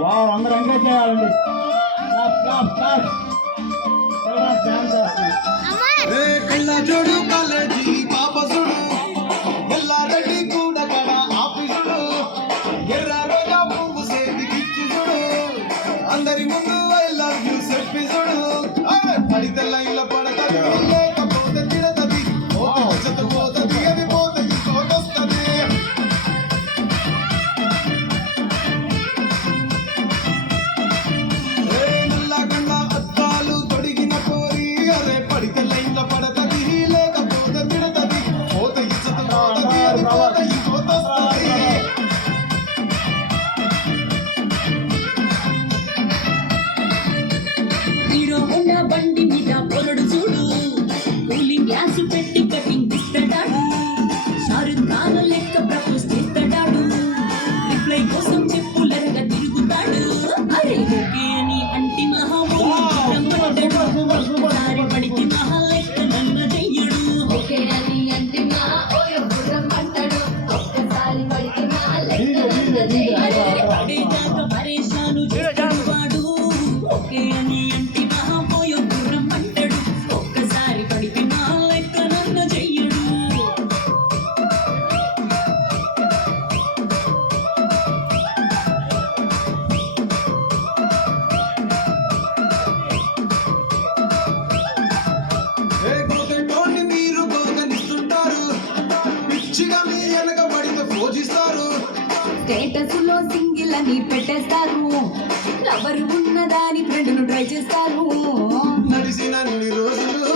Wow అందరూ encourage చేయాలండి. Clap clap clap. Dance చేస్తుంది. కళ్ళజోడు కాలేజీ పాపసుడు ఎల్లారెడ్డి కూడా కడ ఆఫీసుడు ఎర్ర రోజా పువ్వు సేవి గిచ్చుడు అందరి ముందు ఐ లవ్ యూ సెల్ఫీసుడు పడితే లైన్లో పడతది లేకపోతే తిడతది పోతది అది పోతే ఇంకోటొస్తది. నల్లగొండ అద్దాలు తొడిగిన పోరి అరే పడితే లైన్లో పడతది లేకపోతే తిడతది పోతే ఇచ్చత పోతది అది పోతే ఇంకోటొస్తది. హీరో హోండా బండి మీద పొరడు చూడు కూలింగ్ గ్లాసు పెట్టి కటింగ్ ఇస్తాడాడు షారుఖ్ ఖాన్ లెక్క ప్రపోజ్ చేస్తాడాడు రిప్లై కోసం చెప్పులరగా తిరుగుతాడు అరే ఓకే అని అంటి మహామూరి పడికి మహా లెక్క నన్న చెయ్యడు ఓకే అని అంటే మా ఓయో గుర్రం అంటాడు ఒక్కసారి పడితే మా లెక్క పడేదాకా పరేషాను చేస్తాడు వాడు ఓకే అని అంటి మహామోయో గుర్రం అంటాడు ఒక్కసారి పడికి మా లెక్క నన్న చెయ్యడు గోగంటోని మీరు గోగనిస్తుంటారు పిచ్చిగా మీ వెనక పడితే పూజిస్తారు. స్టేటస్ లో సింగిల్ అని పెట్టేస్తారు లవర్ ఉన్నదాని ఫ్రెండ్ ను ట్రై చేస్తారు నడిచినన్ని రోజులు